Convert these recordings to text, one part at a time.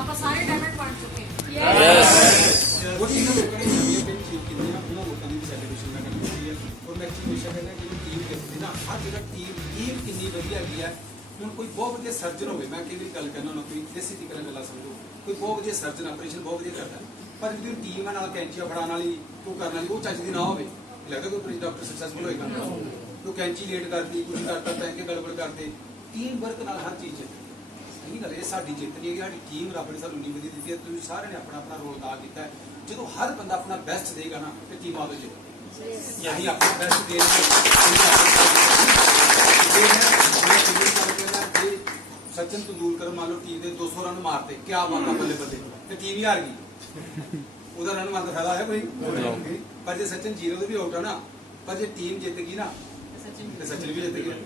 ਆਪਾਂ ਸਾਰੇ ਡਾਇਮੰਡ ਬਣ ਚੁੱਕੇ ਉਹ ਚੀਜ਼ ਨੂੰ ਲੋਕਾਂ ਨੇ ਨਵੀਆਂ ਕਈ ਚੀਜ਼ ਕੀਤੀਆਂ ਉਹਨਾਂ ਲੋਕਾਂ ਦੀ ਸੈਲੀਬ੍ਰੇਸ਼ਨ ਮੈਂ ਕਰਨੀ ਚਾਹੀਦੀ ਹੈ ਔਰ ਮੈਂ ਚੀਜ਼ ਹਮੇਸ਼ਾ ਕਹਿੰਦਾ ਕਿ ਟੀਮ ਦੇਖਦੀ ਨਾ ਹਰ ਜਗ੍ਹਾ ਟੀਮ ਕਿੰਨੀ ਵਧੀਆ ਹੈਗੀ ਹੈ। ਹੁਣ ਕੋਈ ਬਹੁਤ ਵਧੀਆ ਸਰਜਨ ਹੋਵੇ, ਮੈਂ ਕਿਹੜੀ ਗੱਲ ਕਰਨਾ ਨਾ ਕੋਈ ਦੇਸੀ ਤਰੀਕੇ ਗੱਲਾਂ ਸਮਝੋ, ਕੋਈ ਬਹੁਤ ਵਧੀਆ ਸਰਜਨ ਆਪਰੇਸ਼ਨ ਬਹੁਤ ਵਧੀਆ ਕਰਦਾ ਪਰ ਜਿਹੜੀ ਟੀਮ ਨਾਲ ਕੈਂਚੀਆਂ ਫੜਾਉਣ ਵਾਲੀ ਉਹ ਕਰਨ ਵਾਲੀ ਉਹ ਚੱਜ ਦੀ ਨਾ ਹੋਵੇ, ਲੱਗਦਾ ਕੋਈ ਡਾਕਟਰ ਸਕਸੈਸਫੁਲ ਹੋਏਗਾ ਉਹ ਕੈਂਚੀ ਲੇਟ ਕਰਦੀ ਕੁਝ ਕਰਤਾ ਪੈ ਕੇ ਗੜਬੜ ਕਰਦੇ। ਟੀਮ ਵਰਕ ਨਾਲ ਹਰ ਚੀਜ਼ ਸਹੀ ਗੱਲ ਇਹ ਸਾਡੀ ਜਿੱਤ ਨਹੀਂ ਹੈਗੀ, ਸਾਡੀ ਟੀਮ ਰੱਬ ਨੇ ਸਾਨੂੰ ਇੰਨੀ ਵਧੀਆ ਦਿੱਤੀ ਹੈ। ਤੁਸੀਂ ਸਾਰਿਆਂ ਨੇ ਆਪਣਾ ਆਪਣਾ ਰੋਲ ਅਦਾ ਕੀਤਾ ਹੈ। ਜਦੋਂ ਹਰ ਬੰਦਾ ਆਪਣਾ ਬੈਸਟ ਦੇਗਾ ਨਾ ਤੇ ਟੀਮ ਆਵੇ ਜਿੱਤ ਯਹੀ ਆਪਣਾ ਬੈਸਟ ਦੇ सचिन तेंदुलकर मान लो टीम के 200 रन मारते क्या बात है बल्ले बल्ले तो टीम ही हार गई ਉਹਦਾ ਰਨ ਮਾਰਨ ਦਾ ਫਾਇਦਾ ਹੈ ਕੋਈ ਪਰ ਜੇ ਸਚਿਨ ਜ਼ੀਰੋ ਤੇ ਵੀ ਆਊਟ ਆ ਨਾ ਪਰ ਜੇ ਟੀਮ ਜਿੱਤ ਗਈ ਨਾ ਤੇ ਸਚਿਨ ਵੀ ਜਿੱਤ ਗਿਆ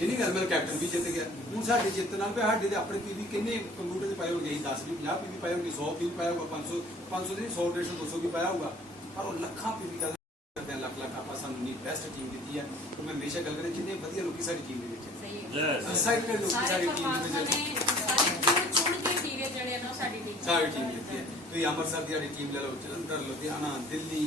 ਇਹ ਨਹੀਂ ਗੱਲ ਮੇਰਾ ਕੈਪਟਨ ਵੀ ਜਿੱਤ ਗਿਆ। ਹੁਣ ਸਾਡੇ ਜਿੱਤ ਨਾਲ ਵੀ ਸਾਡੇ ਦੇ ਆਪਣੇ ਪੀਵੀ ਕਿੰਨੇ ਕੰਪਿਊਟਰ 'ਚ ਪਾਏ ਹੋਗੇ 10 ਵੀ 50 ਪੀਵੀ ਪਾਏ ਹੋਗੇ 100 ਪੀਵੀ ਪਾਇਆ ਹੋਗਾ 500 ਦੇ 100 150 200 ਵੀ ਪਾਇਆ ਹੋਗਾ ਪਰ ਉਹ ਲੱਖਾਂ ਪੀਵੀ ਕਰਦੇ ਲੱਖ ਲੱਖ ਆਪਾਂ ਸਾਨੂੰ ਨੀ ਬੈਸਟ ਟੀਮ ਦਿੱਤੀ ਹੈ। ਤੇ ਮੈਂ ਹਮੇਸ਼ਾ ਗੱਲ ਕਰਾਂ ਜਿੰਨੇ ਵਧੀਆ ਲੋਕੀ ਸਾਡੀ ਟੀਮ ਦੇ ਵਿੱਚ ਐਕਸਾਈਟਡ ਲੋਕੀ ਸਾਡੀ ਟੀਮ ਦੇ ਵਿੱਚ सारी टीम जीती है। तो ये अमृतसर की टीम ले लो, जलंधर, लुधियाना, दिल्ली,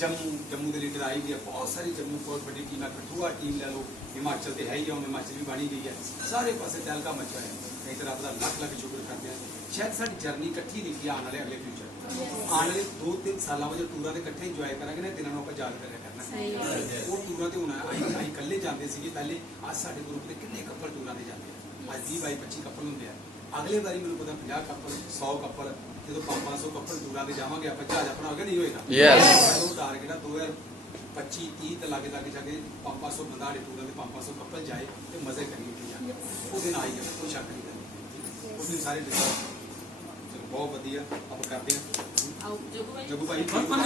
जम्मू के लीडर आई हुई है, बहुत सारी जम्मू बहुत बड़ी टीम है। कठुआ टीम ले लो, हिमाचल तो है ही, हिमाचल भी बनी गई है। सारे पासे तहलका मचा है। कई तरह अपना लख लख शुक्र करते हैं शायद सारी जर्नी इकट्ठी लिखी है आने वाले अगले फ्यूचर आने वाले 2-3 सालों में जो टूर के इकट्ठे इंजॉय करेंगे ना दिनों को याद करें करना वो टूर से होना है। कल्ले जाते थे पहले, आज साढ़े ग्रुप के कितने कपल टूर से जाते हैं, आज 20-22-25 कपल होंगे हैं। अगले बारी मैं पता 50 कपल 100 कपल जो 500 कपल टूर से जावे आप जहाज अपना होगा नहीं होगा टारगेट 2025-30 तो लागे लागे जाके 500 बंदा टूर से 500 कपल जाए तो मजे करिए वो दिन आई जाए कोई शक नहीं करनी उस दिन सारे चलो बहुत वधिया आप करते हैं जगू भाई बिल्कुल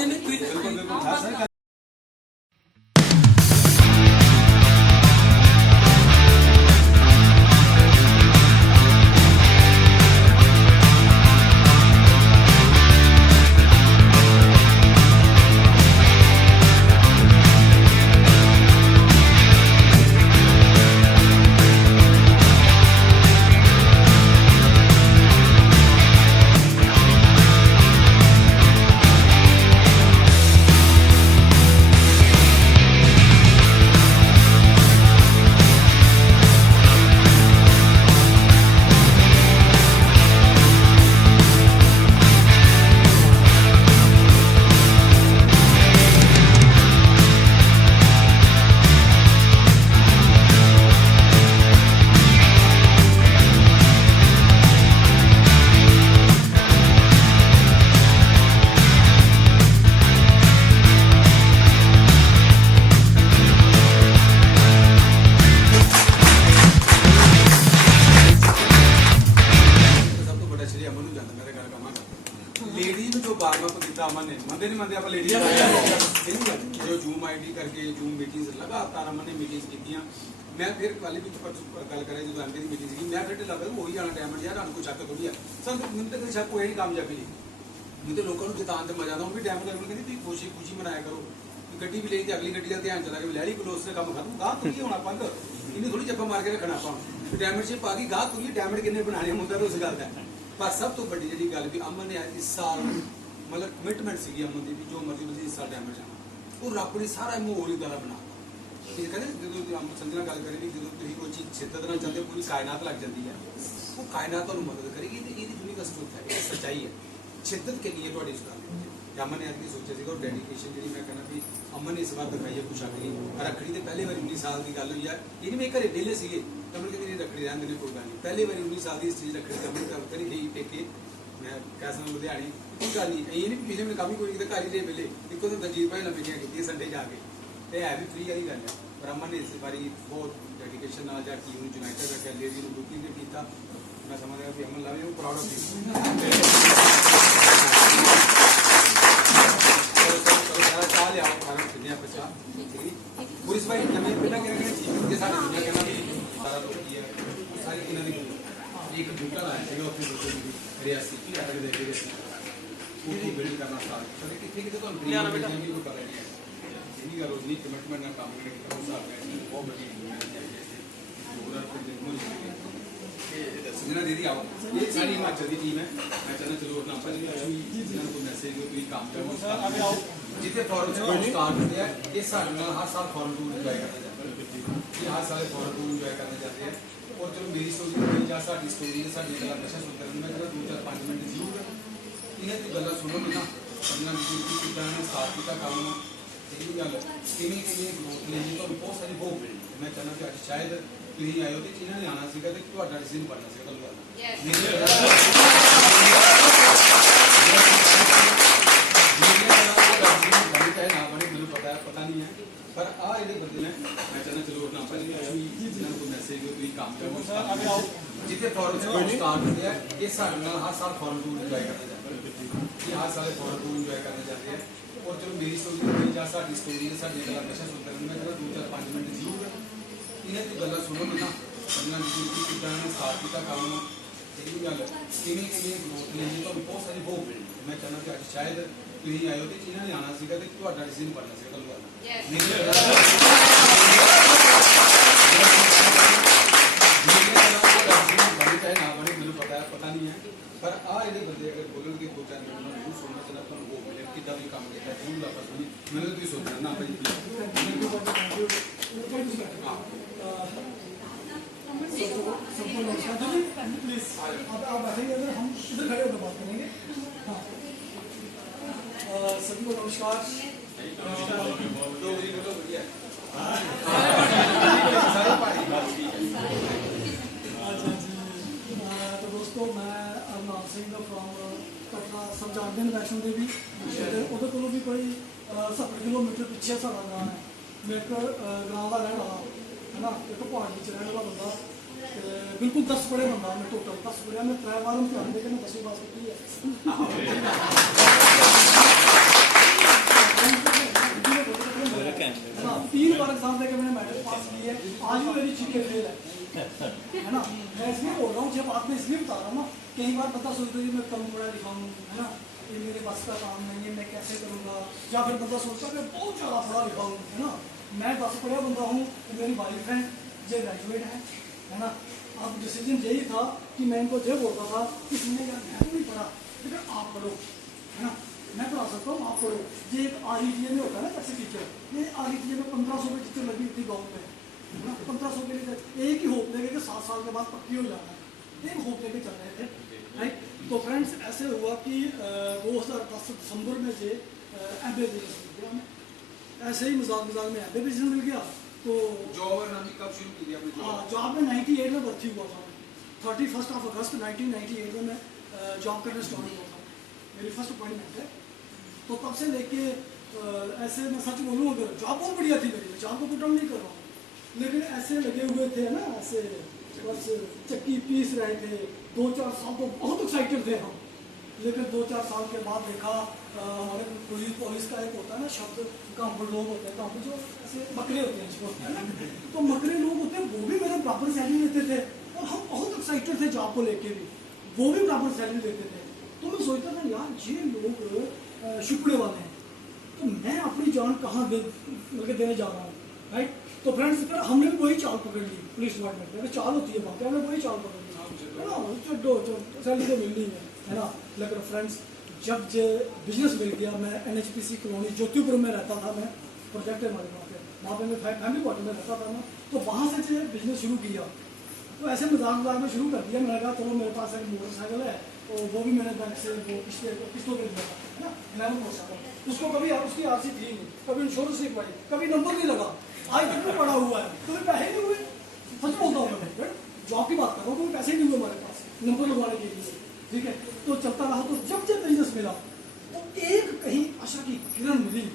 मंदे नहीं मंदे आप लेडीज जो जूम आईडी करके जूम मीटिंग्स लगातार अमन ने मीटिंग्स की। मैं फिर कल भी गल करें जो एमपी की मीटिंग की मैं फिर लगा वही आना टाइम यार हमको शक थोड़ी है सर मैंने तो शक कोई नहीं कामयाबी नहीं मैं तो लोगों को जितान से मजा आता हूँ भी टाइम लगन कहती खुशी खुशी मनाया करो गड्डी भी ले अगली गड्डी का ध्यान चला के लैली क्लोज से काम खत्म गाह तुरी होना बंद इन्हें थोड़ी जप्पा मार के रखना आप डैमेजशिप आ गई गाह तुरी डैमेज किन्ने बनाने मुद्दा तो उस गल का पर सब तो बड़ी जी गल भी अमन ने इस साल मतलब कमिटमेंट सी अमन की भी जो मर्जी मर्जी इस साल डैमेज आना वो रब ने सारा माहौल ही तरह बना कहते जो संजना गल करेगी जो तुम कोई चीज़ शिद्दत ना चाहते पूरी कायनात लग जाती है वो कायनात तुम्हें मदद करेगी तो ये दुनिया का स्टूत है सच्चाई है शिद्दत के लिए थोड़ी सुधार अमन ने अभी सोचा और डेडिकेशन जी मैं कहना भी अमन ने इस बार दिखाई है कुछ अगली रखड़ी तो पहले बार 19 साल की गल हुई है ये नहीं मेरे घरे डेले से अमन कहते नहीं रखड़ी रहने देने कोई गल नहीं पहले बार 19 साल की इस चीज़ रखड़ी अमन कर नहीं गई टेके मैं कैसा लुधियाने कोई गल नहीं ये नहीं पिछले में काफ़ी कोई घर ही ले मिले एक तो दलजीत भाई ने मीटिंग की संडे जाके तो है भी फ्री वाली गल है पर अमन ने इस बारी बहुत डेडिकेशन टीम यूनाइटेड रखा लेडी ग्रुपिंग ने किया मैं समझ रहा कि अमन लावे प्राउड ऑफ पुलिस भाई नवी पिंडा के सारे दुनिया कहना भी सारा लोग की है सारी इन्होंने एक बूटा लाया है अपनी रियासी की आगे दे रियासी उसको बिल्ड करना स्टार्ट करें कितने कितने तो दुनिया में भी को कर रहे हैं इन्हीं का रोजनी कमिटमेंट ना काम करने की तरफ से बहुत बड़ी संजना दीदी आओ, ये सारी हिमाचल की टीम है। मैं चाहना चलो अपना पर कोई मैसेज कोई काम करो जितने फॉरन स्टार्ट होते हैं ये हर साल फॉरन टूर इंजॉय करते जाते हैं, ये हर साल फॉरन टूर इंजॉय करने जाते हैं। और चलो मेरी स्टोरी या साडी स्टोरी है साडी गल्लां हमेशा सुनते रहंदे, मैं कहना 2-4-5 मिनट जरूर इन्हें तो गल्लां सुनो ना संजना दीदी की कितना ने स्टार्ट किया काम यही गल किमें ग्रोथ लेनी तो बहुत सारी वो मैं चाहना कि अज शायद ਤੁਸੀਂ ਆਇਓ ਤੇ ਇਹਨਾਂ ਨੇ ਆਣਾ ਸੀਗਾ ਤੇ ਤੁਹਾਡਾ ਡਿਸੀਜਨ ਬਣਨਾ ਸੀਗਾ ਤੁਹਾਨੂੰ ਗੱਲ ਮੈਨੂੰ ਪਤਾ ਨਹੀਂ ਹੈ ਪਰ ਆ ਜਿਹੜੇ ਬੰਦੇ ਨੇ ਮੈਂ ਚਾਹਨਾ ਚਲੋ ਆਪਣਾ ਆਪਾਂ ਜਿਹਨਾਂ ਨੂੰ ਕੋਈ ਮੈਸੇਜ ਕੋਈ ਕੰਮ ਕਰੋ ਜਿੱਥੇ ਫੋਰਨ ਸਟਾਰਟ ਹੁੰਦੇ ਆ ਇਹ ਸਾਡੇ ਨਾਲ ਹਰ ਸਾਲ ਫੋਰਨ ਟੂਰ ਇੰਜੋਏ ਕਰਦੇ ਜਾਂਦੇ ਇਹ ਹਰ ਸਾਲ ਫੋਰਨ ਟੂਰ ਇੰਜੋਏ ਕਰਨੇ ਜਾਂਦੇ ਆ। और चलो मेरी स्टोरी या साडी स्टोरी है साडी गल्लां हमेशा सुनते रहंदे, मैं कहना 2-4-5 मिनट जरूर इन्हें तो गल्लां सुनो ना संजना दीदी की कितना ने स्टार्ट किया काम यही गल किमें ग्रोथ लेनी तो बहुत सारी वो मैं चाहना कि अज शायद ਤੁਸੀਂ ਆਇਓ ਤੇ ਇਹਨਾਂ ਨੇ ਆਣਾ ਸੀਗਾ ਤੇ ਤੁਹਾਡਾ ਡਿਸੀਜਨ ਬਣਨਾ ਸੀਗਾ ਤੁਹਾਨੂੰ ਗੱਲ ਮੈਨੂੰ ਪਤਾ ਨਹੀਂ ਹੈ पर आ ਜਿਹੜੇ ਬੰਦੇ ਅਗਰ ਬੋਲਣਗੇ 2-4 ਮਿੰਟ ਉਹਨਾਂ ਨੂੰ ਸੁਣਨਾ ਚਾਹੀਦਾ ਤੁਹਾਨੂੰ ਉਹ ਮਿਲੇ ਕਿੱਦਾਂ ਵੀ ਕੰਮ ਕੀਤਾ ਜ਼ਰੂਰ ਦਾ ਪਤਾ ਨਹੀਂ ਮੈਨੂੰ ਤੁਸੀਂ ਸੋਚਣਾ ਨਾ ਭਾਈ प्लीज आप बैठेंगे अगर हम इधर खड़े होकर बात करेंगे। हाँ सभी को नमस्कार। तो दोस्तों मैं अरनाम सिंह फ्रॉम कटरा सब जानते हैं वैष्णो देवी उधर को भी कोई 70 किलोमीटर पीछे साढ़ा गाँव है। मैं एक गाँव का रहने वाला है ना, एक पहाड़ी च रहने वाला बंदा बिल्कुल 10 पढ़े बंदा मैं टोटल 10 पढ़िया मैं 3 बार इम्तिहान देके मैं 10वीं पास की है। 3 बार एग्जाम देके मैंने मेरिट पास की है। आज भी मेरी चीखें फेल है ना। मैं इसलिए बोल रहा हूँ जब बात मैं इसलिए बता रहा हूँ ना, कई बार बंदा सोचता है कि मैं कम पढ़ा लिखा हूँ है ना, ये मेरे बस का काम नहीं है मैं कैसे करूँगा, या फिर बंदा सोचता है मैं बहुत ज़्यादा पढ़ा लिखा हूँ है ना। मैं 10 पढ़िया बंदा हूँ, मेरी वाइफ है जो ग्रेजुएट है ना। अब डिसीजन यही था कि मैं इनको ये बोलता था कि तुमने यार मैं तो नहीं पढ़ा लेकिन आप पढ़ो है ना, मैं पढ़ा सकता हूँ आप पढ़ो। ये एक RETA में होता है ना जैसे टीचर, ये RETA में 1500 में टीचर लगी थी गाँव में है ना। 1500 के लिए एक ही होप लेके 7 साल के बाद पक्की हो जाना है, एक होप लेके चल रहे थे राइट। तो फ्रेंड्स ऐसे हुआ कि 2010 दिसंबर में से MBA बिजनेस मिल गया हमें, ऐसे ही मजाक में MBA बिजनेस मिल गया। तो जॉब कब शुरू की आपने? हाँ जॉब में 98 में भर्ती हुआ था, 31 अगस्त 1998 में मैं जॉब करना स्टार्ट हुआ था, मेरी फर्स्ट अपॉइंटमेंट है। तो तब से लेके ऐसे मैं सच बोलूँ अगर जॉब बहुत बढ़िया थी मेरी, जॉब को पुट डाउन नहीं कर रहा हूँ, लेकिन ऐसे लगे हुए थे ना, ऐसे बस चक्की पीस रहे थे। 2-4 साल तो बहुत एक्साइटेड थे हम, लेकिन 2-4 साल के बाद देखा हमारे पुलिस का एक होता है ना शब्द, कांपड़ लोग होते हैं, कांपड़ जो ऐसे बकरे होते हैं जिसको है ना, तो बकरे लोग होते हैं वो भी मेरे बराबर सैलरी लेते थे और हम बहुत एक्साइटेड थे जॉब को लेके भी, वो भी बराबर सैलरी लेते थे। तो मैं सोचता था यार ये लोग शुक्ड़े वाले हैं, तो मैं अपनी जान कहाँ देने जा रहा हूँ राइट। तो फ्रेंड्स फिर हमने भी वही चाल पकड़ ली, पुलिस डिपार्टमेंट में चाल होती है बाकी हमने वही चाल पकड़ ली है ना, चलो सैलरी तो मिलनी है ना। लेकिन फ्रेंड्स जब जो बिजनेस मिल गया, मैं NHPC कॉलोनी ज्योतिपुर में रहता था, मैं प्रोजेक्ट है हमारे वहाँ पे मैं फैमिली क्वार्टर में रहता था ना, तो वहाँ से जो बिजनेस शुरू किया तो ऐसे मजाक में शुरू कर दिया। मैंने कहा चलो मेरे पास एक मोटरसाइकिल है और वो भी मैंने बैंक से वो किस्तों पे लिया था है ना, 11 मोटरसाइकिल, उसको कभी उसकी RC थी नहीं, कभी इंश्योरेंस नहीं करवाई, कभी नंबर नहीं लगा, आज तक भी पड़ा हुआ है, कभी पैसे नहीं हुए। सच बोलता हूँ मैं जॉब की बात कर रहा हूँ, कोई पैसे नहीं हुए हमारे पास नंबर लगवाने के लिए ठीक है। तो चलता रहा, तो जब बिजनेस मिला तो एक कहीं आशा की किरण मिली,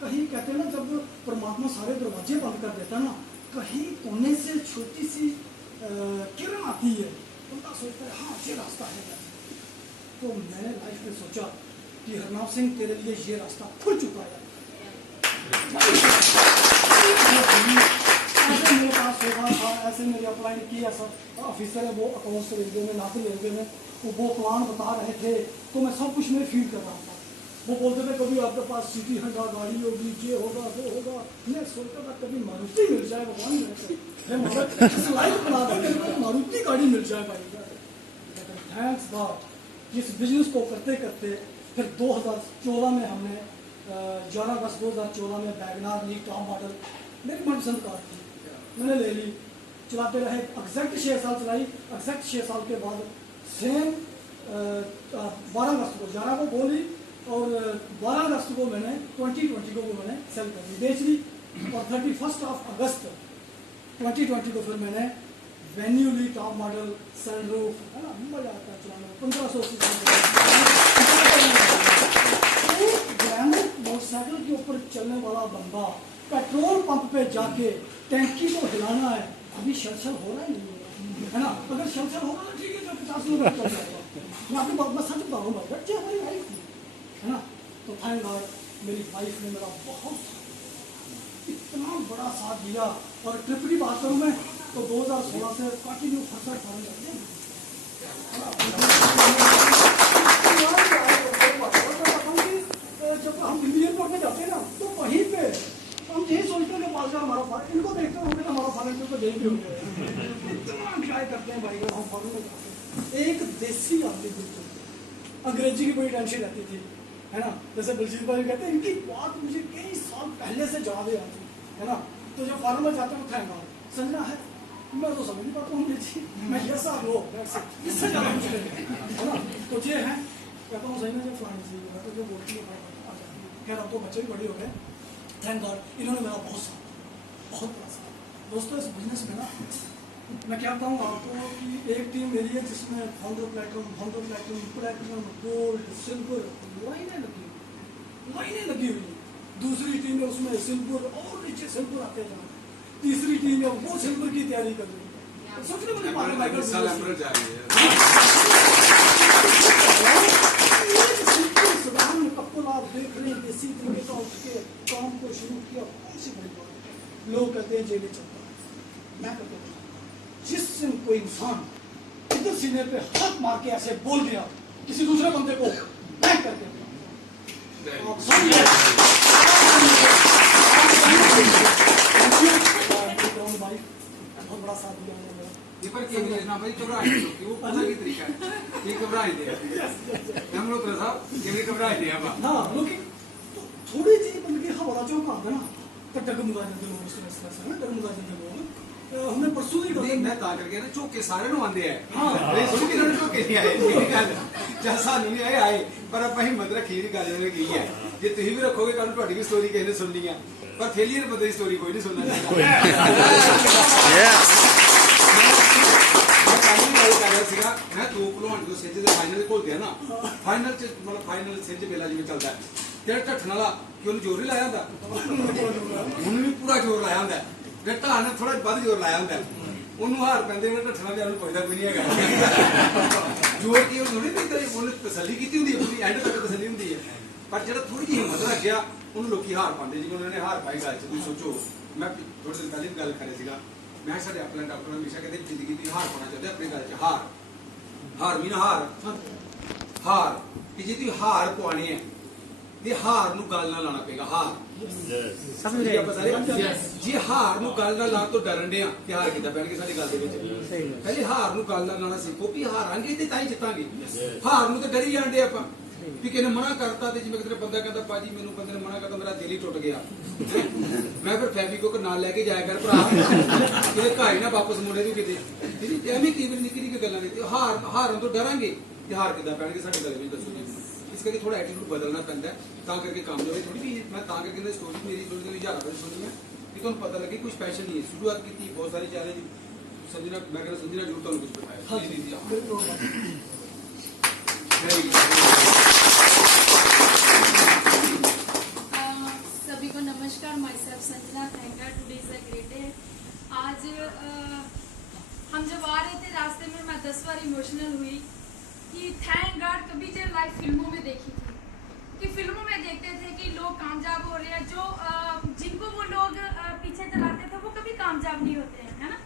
कहीं कहते हैं ना जब परमात्मा सारे दरवाजे बंद कर देता ना, कहीं कोने से छोटी सी किरण आती है, बंदा सोचता है हाँ ये रास्ता है। तो मैंने लाइफ में सोचा कि हरनाम सिंह तेरे लिए ये रास्ता खुल चुका है। ऐसे मेरे पास होगा था, ऐसे मेरे अप्लाई किया, सब ऑफिसर है वो अकाउंट्स रेलवे में, नागरिक रेलवे में, वो प्लान बता रहे थे, तो मैं सब कुछ में फील कर रहा था। वो बोलते थे कभी आपके पास सिटी हंडा गाड़ी होगी, ये होगा वो होगा। मैं सोचता था कभी मारुति मिल जाए, भगवान मारुति गाड़ी मिल जाए भाई। थैंक्स गॉड इस बिजनेस को करते करते फिर 2014 में हमने 11 अगस्त 2014 में वैगनार ली टॉप मॉडल मेरी मनपसंद कार थी, मैंने ले ली, चलाते रहे एग्जैक्ट 6 साल चलाई। एग्जैक्ट 6 साल के बाद सेम 12 अगस्त को 11 को बोली और 12 अगस्त को मैंने 2020 को मैंने सेल कर दी, बेच ली। और 31 अगस्त 2020 को फिर मैंने वेन्यू ली टॉप मॉडल सनरूफ, है ना, मजा आता है चलाने में। 1500 ग्लैमर मोटरसाइकिल के ऊपर चलने वाला बंदा पेट्रोल पंप पे जाके टैंकी को हिलाना है, अभी शलशल हो रहा है नहीं है ना। अगर शलशल होगा तो ठीक है, जो 50 किलोमीटर चल जाएगा। मैं आपकी बात मैं सच बता रहा हूँ, बच्चे हमारी वाइफ थी, है ना। तो थैंक गॉड मेरी वाइफ ने मेरा बहुत इतना बड़ा साथ दिया। और ट्रिप की बात करूँ मैं तो 2016 से कंटिन्यू खर्चा करने लगे। जब हम दिल्ली एयरपोर्ट में जाते हैं ना तो वहीं पे हम यही सोचते हैं कि पास का हमारा फॉरन, इनको देखते होंगे ना हमारा फॉरन को देख भी होंगे, इतना एंजॉय करते हैं भाई हम फॉरन में जाते हैं। एक देसी आदमी बिल्कुल अंग्रेजी की बड़ी टेंशन रहती थी, है ना। जैसे बलजीत भाई कहते हैं इनकी बात मुझे कई साल पहले से याद है ना। तो जब फॉरन में जाते हैं थैंक गॉड संजना है, मैं तो समझ नहीं पाता हूँ जी, मैं ये सब लो इससे ज़्यादा मुश्किल है ना। तो ये है कहता हूँ सही में जब फ्रांस तो जो बोलती है खैर अब तो बच्चे भी बड़े हो गए, थैंक गॉड इन्होंने मेरा बहुत साथ बहुत बड़ा साथ। दोस्तों इस बिजनेस में ना मैं क्या बताऊँ आपको कि एक टीम मेरी है जिसमें फाउंडर प्लेटिनम गोल्ड सिल्वर लाइनें लगी हुई है। दूसरी टीम है उसमें सिल्वर और नीचे सिल्वर आते हैं, तीसरी टीम है वो सिल्वर की तैयारी कर रही है। सोचने मुझे आप देख रहे हैं इसी तरीके का उसके काम को शुरू किया, कौन सी बड़ी बात है। लोग कहते हैं जेल चलता, मैं कहता हूँ जिस दिन कोई इंसान इधर सीने पे हाथ मार के ऐसे बोल दिया किसी दूसरे बंदे को बैक करके आप समझिए भाई बहुत बड़ा साथ दिया मेरा। ये पर क्या है भाई घबराए कि वो पता की तरीका है ये घबराए दे हम लोग तो साहब ये घबराए दे अब हां लोग थोड़ी सी बंदगी हवा चौक आ गया ना तो डगमगा जाते लोग इस ना डगमगा जाते लोग। हमने परसों ही नहीं मैं ता करके ना चौके सारे ਨੂੰ ਆਂਦੇ ਆ ਹਾਂ ਇਹ ਸੁਣ ਕੇ ਨਾ ਚੌਕੇ ਨਹੀਂ ਆਏ ਇਹ ਗੱਲ ਜਾਂ ਸਾਨੂੰ ਨਹੀਂ ਆਏ ਪਰ ਆਪਾਂ ਹਿੰਮਤ ਰੱਖੀ ਦੀ ਗੱਲ ਉਹਨੇ ਕੀ ਹੈ ਜੇ ਤੁਸੀਂ ਵੀ ਰੱਖੋਗੇ ਕੱਲ ਤੁਹਾਡੀ ਵੀ ਸਟੋਰੀ ਕਿਸੇ ਨੇ ਸੁਣਨੀ ਆ ਪਰ ਫੇਲਿਅਰ ਬੰਦੇ ਦੀ ਸਟੋਰੀ ਕੋਈ ਨਹੀਂ ਸੁਣਨਾ ਚਾਹੀਦਾ। मैं 2 किलो जो सिंज के फाइनल घुलते हैं ना फाइनल च मतलब फाइनल सिंज मेला जिवें चलता है जेड़ा ढट्ठन वाला कि उन्हें जोर ही लाया होंदा उन्हें भी पूरा जोर लाया होंदा जे ढाल ने थोड़ा वध जोर लाया होंदा उन्होंने हार पैंदे ने ढट्ठना भी पुछदा कोई नहीं है जोर की थोड़ी नहीं उन्हें तसल्ली की होंदी है पूरी एंड तक तसल्ली होंदी है पर जेड़ा थोड़ी जी हिम्मत रखिया उन्होंने लोग हार पाते जिवें उन्होंने हार पाई गल च सोचो मैं थोड़े दिन पहले भी गल करे सीगा मैं साडे अपने डॉक्टर हमेशा कहते जिंदगी दी हार पाना चाहते अपनी गल च हार भी ना हार कि जी हार पवानी है ते हार नूं गल ना लाना पेगा हार जी हार नूं गल ना लाण तो डरन डे कि हार किद्दां पैणगे साडी गल दे विच पहले हार नूं गल ना लाना सिखो कि हारांगे ते तां ही जितांगे हार नूं ते डरी जाण डे आपां भी किने मना करता ते जिवें किते बंदा कहंदा पाजी मैनूं बंदे ने मना करता मेरा दिल ही टुट गया मैं फिर फैब्रिक नाल लेके जाया कर भरा किते घर ही ना वापस मुड़े तू किते जी एवें की निक्की निक्की गल्लां ने हारन तो डरांगे ते हार किद्दां पैणगे साडे गले विच दसो जी इस करके थोड़ा एटीट्यूड बदलना पैंदा तां करके कामयाबी थोड़ी भी मैं तां करके स्टोरी मेरी स्टोरी दे हज़ारां बार सुनी है कि तुहानूं पता लगे कोई स्पेशल नहीं है शुरुआत की बहुत सारी चैलेंज संजना मैं कहना संजना जरूर तुहानूं कुछ बताया हाँ जी सभी को नमस्कार my self Sanjana thank God today is a great day. आज हम जब आ रहे थे रास्ते में मैं 10 बार इमोशनल हुई कि थैंक गॉड कभी जो लाइफ फिल्मों में देखी थी कि फिल्मों में देखते थे कि लोग कामयाब हो रहे हैं जो जिनको वो लोग पीछे चलाते थे वो कभी कामयाब नहीं होते हैं, है ना।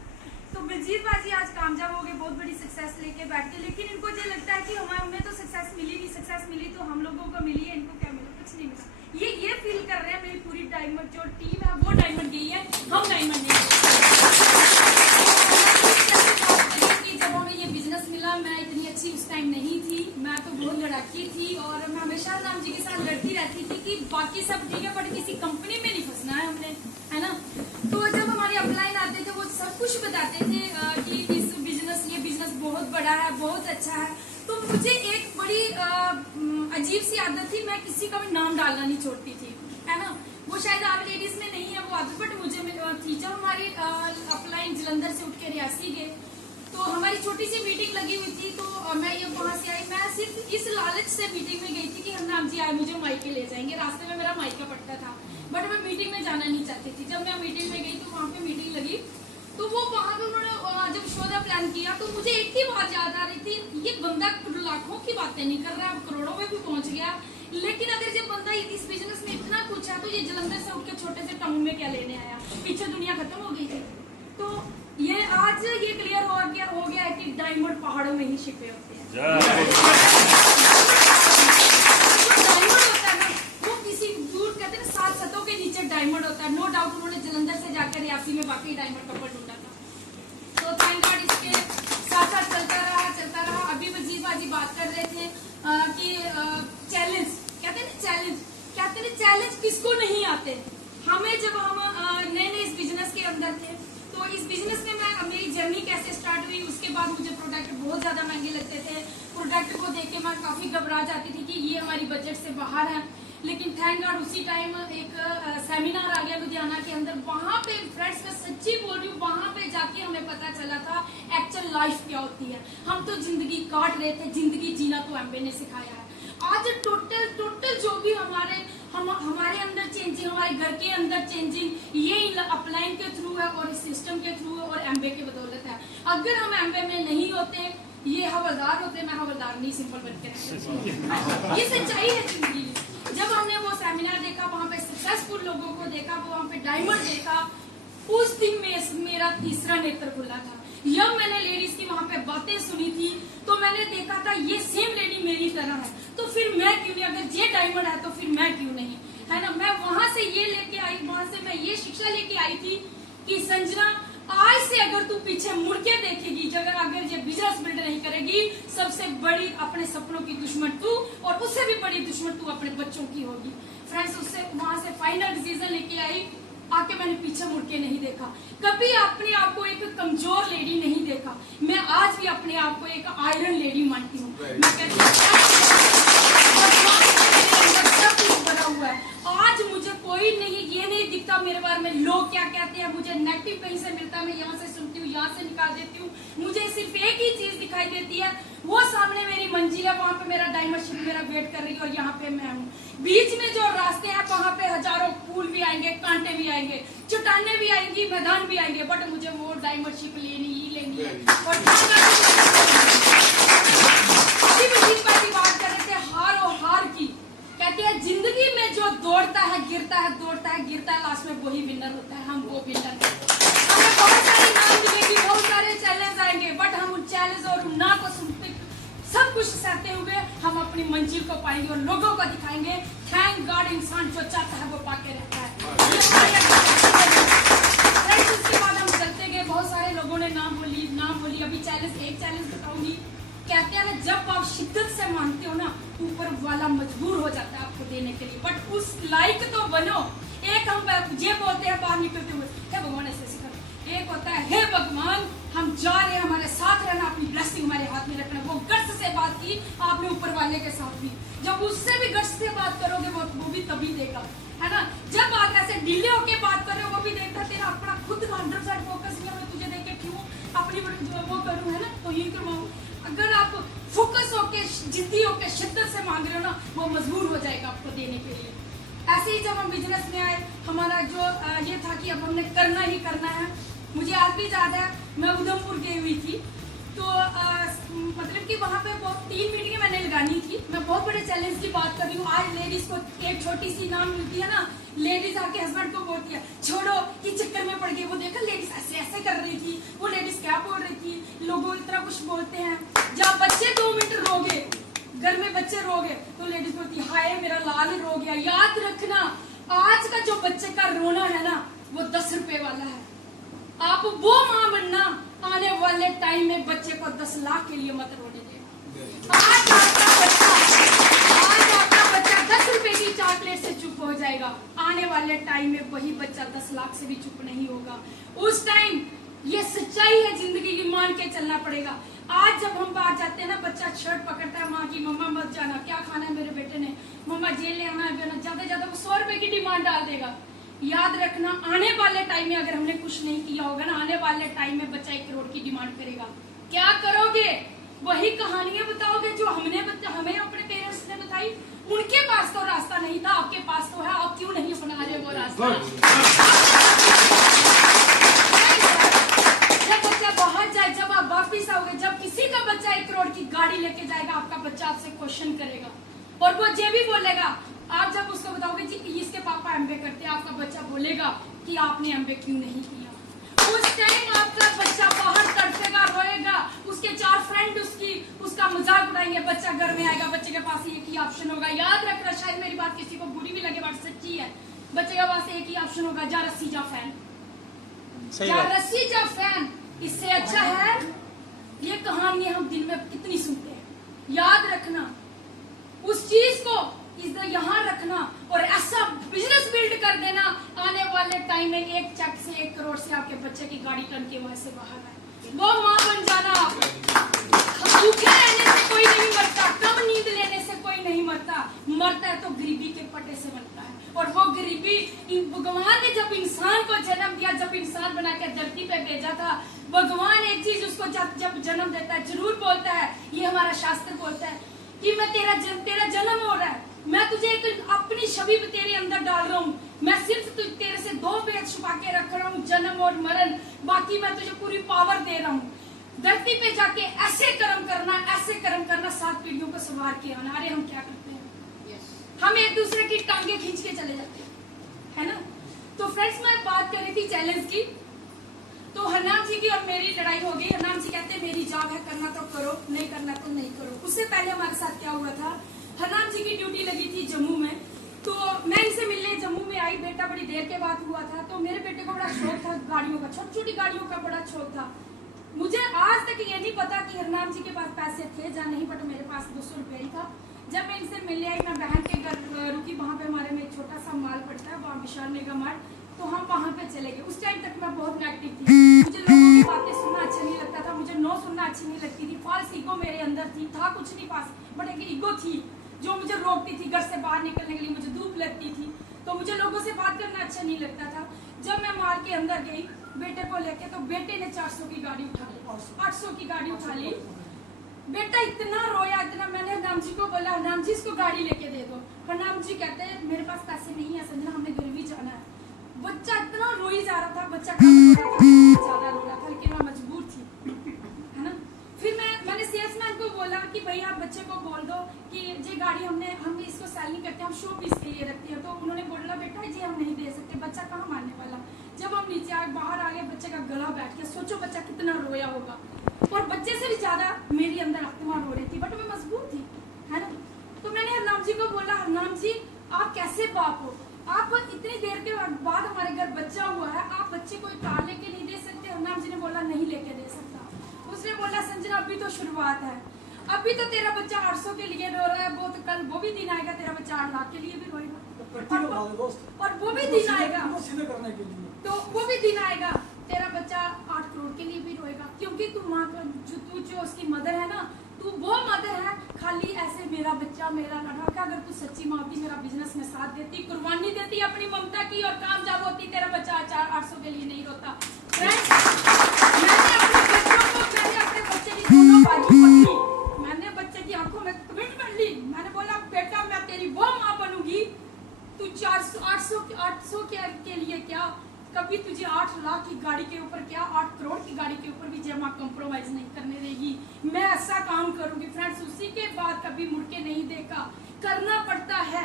तो बलजीत बाजी आज कामयाब हो गए, बहुत बड़ी सक्सेस लेके बैठ के, लेकिन इनको ये लगता है कि हमें तो सक्सेस मिली नहीं, सक्सेस मिली तो हम लोगों को मिली है, इनको क्या मिला। अजीब सी आदत थी, मैं किसी का भी नाम डालना नहीं छोड़ती थी, है ना। वो शायद आप लेडीज में नहीं है वो आदत, बट मुझे थी। जब हमारी अपलाइन जलंधर से उठ के रियासी गए तो हमारी छोटी सी मीटिंग लगी हुई थी, तो मैं ये वहां से आई। मैं सिर्फ इस लालच से मीटिंग में गई थी कि हरनाम जी आए मुझे मायके ले जाएंगे। रास्ते में मेरा मायका पड़ता था, बट मैं मीटिंग में जाना नहीं चाहती थी। जब मैं मीटिंग में गई तो वहाँ पे मीटिंग लगी, तो वो वहाँ पे उन्होंने जब शो का प्लान किया तो मुझे एक ही बात याद आ रही थी, ये बंदा लाखों की बातें नहीं कर रहा है, अब करोड़ों में भी पहुंच गया। लेकिन अगर जब बंदा इस बिजनेस में इतना कुछ है तो ये जलंधर से उठ के छोटे से टाउन में क्या लेने आया, पीछे दुनिया खत्म हो गई थी। तो ये आज ये क्लियर हो गया है कि डायमंड पहाड़ों में ही छिपे होते हैं। डायमंड होता है ना, वो किसी दूर कहते हैं 7 छतों के नीचे डायमंड होता है। नो डाउट उन्होंने जलंधर से जाकर रियासी में बाकी डायमंड कपल ढूंढा था। तो थैंक गॉड इसके साथ साथ चलता रहा। अभी वजीर बाजी बात कर रहे थे कि चैलेंज कहते हैं चैलेंज किसको नहीं आते। हमें जब हम नए इस बिजनेस के अंदर थे तो इस बिजनेस में मेरी जर्नी कैसे स्टार्ट हुई, उसके बाद मुझे प्रोडक्ट बहुत ज्यादा महंगे लगते थे। प्रोडक्ट को देख के मैं काफी घबरा जाती थी कि ये हमारी बजट से बाहर है। लेकिन थैंक गॉड उसी टाइम एक सेमिनार आ गया लुधियाना के अंदर। वहां पे फ्रेंड्स मैं सच्ची बोल रही हूँ, वहां पे जाके हमें पता चला था एक्चुअल लाइफ क्या होती है। हम तो जिंदगी काट रहे थे, जिंदगी जीना तो एमबे ने सिखाया है। आज टोटल जो भी हमारे अंदर चेंजिंग, हमारे घर के अंदर चेंजिंग ये अपलाइन के थ्रू है और इस सिस्टम के थ्रू है और एमबे की बदौलत है। अगर हम एमबे में नहीं होते, ये हवलदार होते, मैं हवलदार नहीं सिंपल बनके रहती। ये सच्चाई है जिंदगी। जब हमने वो सेमिनार देखा, वहाँ पे सक्सेसफुल लोगों को देखा, वहाँ पे डायमंड देखा, उस दिन में मेरा तीसरा नेत्र खुला था। जब मैंने लेडीज की वहाँ पे बातें सुनी थी तो मैंने देखा था ये सेम लेडी मेरी तरह है, तो फिर मैं क्यों नहीं, अगर ये डायमंड है तो फिर मैं क्यों नहीं, है ना। मैं वहां से ये लेके आई, वहां से मैं ये शिक्षा लेके आई थी कि संजना आज से अगर तू पीछे मुड़ के देखेगी, अगर ये बिजनेस बिल्ड नहीं करेगी, सबसे बड़ी अपने सपनों की दुश्मन तू और उससे भी बड़ी दुश्मन तू अपने बच्चों की होगी। फ्रेंड्स, उससे वहां से फाइनल डिसीजन लेके आई, आके मैंने पीछे मुड़ के नहीं देखा। कभी अपने आप को एक कमजोर लेडी नहीं देखा। मैं आज भी अपने आप को एक आयरन लेडी मानती हूँ। मैं कहती हूँ बना हुआ है। आज मुझे कोई नहीं, ये नहीं दिखता मेरे बारे में लोग क्या कहते हैं, मुझे नेगेटिव कहीं से मिलता है, मैं यहाँ से सुनती हूँ, यहाँ से निकाल देती हूँ। मुझे सिर्फ एक ही चीज दिखाई देती है, वो सामने मेरी मंजिल है, वहां पे मेरा डायमंड शिप मेरा वेट कर रही है और यहाँ पे मैं हूँ। बीच में जो रास्ते हैं वहां पे हजारों फूल भी आएंगे, कांटे भी आएंगे, चट्टाने भी आएंगी, मैदान भी आएंगे, बट मुझे वो डायमंड शिप लेनी है। और अभी बात कर रहे थे हार और हार की। कहते हैं जिंदगी में जो दौड़ता है गिरता है, दौड़ता है गिरता है, लास्ट में वही विनर होता है। हम वो विनर हैं। हमें बहुत सारी नाम मिलेगी, बहुत सारे चैलेंज आएंगे, बट हम उन चैलेंज और उन ना को सुनते सब कुछ सहते हुए हम अपनी मंजिल को पाएंगे और लोगों को दिखाएंगे। थैंक गॉड इंसान जो चाहता है वो पाके रहता है। उसके बाद हम चलते गए, बहुत सारे लोगों ने नाम बोली। अभी एक चैलेंज बताऊंगी। कहते हैं ना, जब आप शिद्दत से मानते हो ना, ऊपर वाला मजबूर हो जाता है आपको देने के लिए, बट उस लायक तो बनो। एक हम ये बोलते हैं बाहर निकलते हुए, हे भगवान ऐसे सिखा। एक होता है, हे भगवान हम जा रहे हैं, हमारे साथ रहना, अपनी ब्लेसिंग हमारे हाथ में रखना। वो गट्स से बात की आपने ऊपर वाले के साथ भी। जब उससे भी गट्स से बात करोगे वो भी तभी देगा, है ना। जब आप ऐसे ढीले होके बात कर रहे हो वो भी देखता। तेरा अपना खुद का 100% फोकस नहीं है, मैं तुझे देख के क्यों अपनी वो करूँ, है ना, तो ये करवाऊँ। अगर आप फोकस होके जिद्दी होके शिद्दत से मांग रहे हो ना, वो मजबूर हो जाएगा आपको देने के लिए। ऐसे ही जब हम बिजनेस में आए, हमारा जो ये था कि अब हमने करना ही करना है। मुझे आज भी याद है, मैं उधमपुर गई हुई थी, तो मतलब कि वहाँ पे बहुत 3 मीटिंगें मैंने लगानी थी। मैं बहुत बड़े चैलेंज की बात कर रही हूँ। आज लेडीज को एक छोटी सी नाम मिलती है ना, लेडीज आके हस्बैंड को बोलती है छोड़ो कि चक्कर में पड़ गई। वो देखा लेडीज ऐसे कर रही थी, वो लेडीज क्या बोल रही थी, लोगों इतना कुछ बोलते हैं। जब बच्चे 2 मिनट रोगे, घर में बच्चे रोगे, तो लेडीज बोलती हाय मेरा लाल रो गया। याद रखना, आज का जो बच्चे का रोना है ना, वो 10 रुपए वाला है। आप वो माँ बनना, आने वाले टाइम में बच्चे को 10 लाख के लिए मत रोने देना। आज आपका बच्चा 10 रुपए की चॉकलेट से चुप हो जाएगा, आने वाले टाइम में वही बच्चा 10 लाख से भी चुप नहीं होगा। उस टाइम ये सच्चाई है जिंदगी की, मान के चलना पड़ेगा। आज जब हम बाहर जाते हैं ना, बच्चा शर्ट पकड़ता है माँ की, मम्मा मत जाना, क्या खाना है मेरे बेटे मम्मा जेल ले आना है, ज्यादा ज्यादा वो 100 रुपए की डिमांड डाल देगा। याद रखना आने वाले टाइम में अगर हमने कुछ नहीं किया होगा ना, आने वाले टाइम में बच्चा 1 करोड़ की डिमांड करेगा। क्या करोगे? वही कहानियां बताओगे जो हमें अपने पेरेंट्स ने बताई। उनके पास तो रास्ता नहीं था, आपके पास तो है, आप क्यों नहीं अपना रहे वो रास्ता? जब बच्चा बाहर जाए, जब आप वापिस आओगे, जब किसी का बच्चा 1 करोड़ की गाड़ी लेके जाएगा, आपका बच्चा आपसे क्वेश्चन करेगा और वो ये भी बोलेगा। आप जब उसको बताओगे जी इसके पापा एमबीए करते हैं, आपका बच्चा बोलेगा कि आपने एमबीए क्यों नहीं किया। उस टाइम आपका बच्चा बाहर तड़पेगा, रोएगा, उसके 4 फ्रेंड उसका मजाक उड़ाएंगे, बच्चा घर में आएगा, बच्चे के पास एक ही ऑप्शन होगा। याद रखना, शायद मेरी बात किसी को बुरी भी लगे बट सच्ची है। बच्चे के पास एक ही ऑप्शन होगा, जा रस्सी जा फैन, जा रस्सी जा फैन। इससे अच्छा है, ये कहानियां हम दिन में कितनी सुनते हैं। याद रखना, उस चीज को इधर यहाँ रखना और ऐसा बिजनेस बिल्ड कर देना, आने वाले टाइम में 1 चेक से 1 करोड़ से आपके बच्चे की गाड़ी टन के वहां से बाहर आए। वो माँ बन जाना आप। भूखे रहने से कोई नहीं मरता, कम नींद लेने से कोई नहीं मरता, मरता है तो गरीबी के पटे से बनता है। और वो गरीबी भगवान ने जब इंसान को जन्म दिया, जब इंसान बना के धरती पे भेजा था, भगवान एक चीज उसको जब जन्म देता है जरूर बोलता है, ये हमारा शास्त्र बोलता है कि मैं तेरा जन्म हो रहा है, मैं तुझे एक अपनी छवि तेरे अंदर डाल रहा हूँ, मैं सिर्फ तेरे से 2 भेद छुपा के रख रहा हूँ, जन्म और मरण, बाकी मैं तुझे पूरी पावर दे रहा हूँ। धरती पे जाके ऐसे कर्म करना 7 पीढ़ियों को संवार के आना। अरे हम क्या करते हैं? हम एक दूसरे की टांगे खींच के चले जाते हैं, है ना। तो फ्रेंड्स, मैं बात कर रही थी चैलेंज की। तो हरनाम जी की और मेरी लड़ाई हो गई। हरनाम जी कहते हैं मेरी जॉब है, करना तो करो, नहीं करना तो नहीं करो। उससे पहले हमारे साथ क्या हुआ था, हरनाम जी की ड्यूटी लगी थी जम्मू में, तो मैं इनसे मिलने जम्मू में आई। बेटा बड़ी देर के बाद हुआ था, तो मेरे बेटे को बड़ा शौक था गाड़ियों का, छोटी छोटी गाड़ियों का बड़ा शौक था। मुझे आज तक ये नहीं पता कि हरनाम जी के पास पैसे थे या नहीं, बट मेरे पास 200 रुपया ही था। जब मैं इनसे मिलने आई, मैं बहन के घर रुकी, वहाँ पे हमारे में एक छोटा सा माल पड़ता है, वहाँ विशाल मेगा मार्ट, तो हम वहाँ पे चले गए। उस टाइम तक मैं बहुत नेगेटिव थी, मुझे लोगों की बातें सुनना अच्छा नहीं लगता था, मुझे नो सुनना अच्छी नहीं लगती थी। फॉल्स ईगो मेरे अंदर थी, था कुछ नहीं पास, बट एक ईगो थी जो मुझे रोकती थी घर से बाहर निकलने के लिए। मुझे धूप लगती थी, तो मुझे लोगों से बात करना अच्छा नहीं लगता था। जब मैं माल के अंदर गई बेटे को लेके, तो बेटे ने 400 की गाड़ी उठा ली, 800 की गाड़ी उठा ली। बेटा इतना रोया, इतना। मैंने हरनाम जी को बोला, हरनाम जी इसको गाड़ी लेके दे दो। हरनाम जी कहते हैं मेरे पास पैसे नहीं है संजना, हमने गिरवी जाना है। बच्चा इतना रोई जा रहा था, बच्चा कम रो रहा था, ज्यादा रो रहा था, लेकिन मैं मजबूर थी, है ना। फिर मैंने सेल्समैन को बोला कि भाई आप बच्चे को बोल दो कि ये गाड़ी हम इसको सेल नहीं करते, हम शो पीस के लिए रखते हैं। तो उन्होंने बोला बेटा जी हम नहीं दे सकते, बच्चा कहाँ मानने वाला। जब हम नीचे आए, बाहर आ गए, बच्चे का गला बैठ गया। सोचो बच्चा कितना रोया होगा, और बच्चे से भी ज्यादा मेरी अंदर आत्मा रो रही थी, बट मैं मजबूर थी, है ना। तो मैंने हरनाम जी को बोला, हरनाम जी आप कैसे बाप हो, आप इतनी देर के बाद हमारे घर बच्चा हुआ है, आप बच्चे को कार लेके नहीं दे सकते। हरनाम जी ने बोला नहीं लेके दे सकता। उसने बोला संजना अभी तो शुरुआत है, अभी तो तेरा बच्चा 800 के लिए रो रहा है, वो तो कल वो भी दिन आएगा तेरा बच्चा 8 लाख के लिए भी रोएगा, और वो भी दिन आएगा, तो वो भी दिन आएगा तेरा बच्चा 8 करोड़ के लिए भी रोएगा। क्योंकि तू माँ तू जो उसकी मदर है ना, तू वो मदर है। खाली ऐसे मेरा बच्चा मेरा लड़का का, अगर तू सच्ची माँ होती, मेरा बिजनेस में साथ देती, कुर्बानी देती अपनी ममता की और कामयाब होती, तेरा बच्चा 800 के लिए नहीं रोता। मैंने अपने बच्चे की दोनों बाजू पकड़ी, मैंने बच्चे की आंखों में कमिटमेंट ली। मैंने बोला बेटा मैं तेरी वो माँ बनूंगी, तू 800 के लिए क्या, कभी तुझे 8 लाख की गाड़ी के ऊपर क्या, 8 करोड़ की गाड़ी के ऊपर भी जमा कंप्रोमाइज नहीं करने देगी। मैं ऐसा काम करूंगी। फ्रेंड्स, उसी के बाद कभी मुड़ के नहीं देखा। करना पड़ता है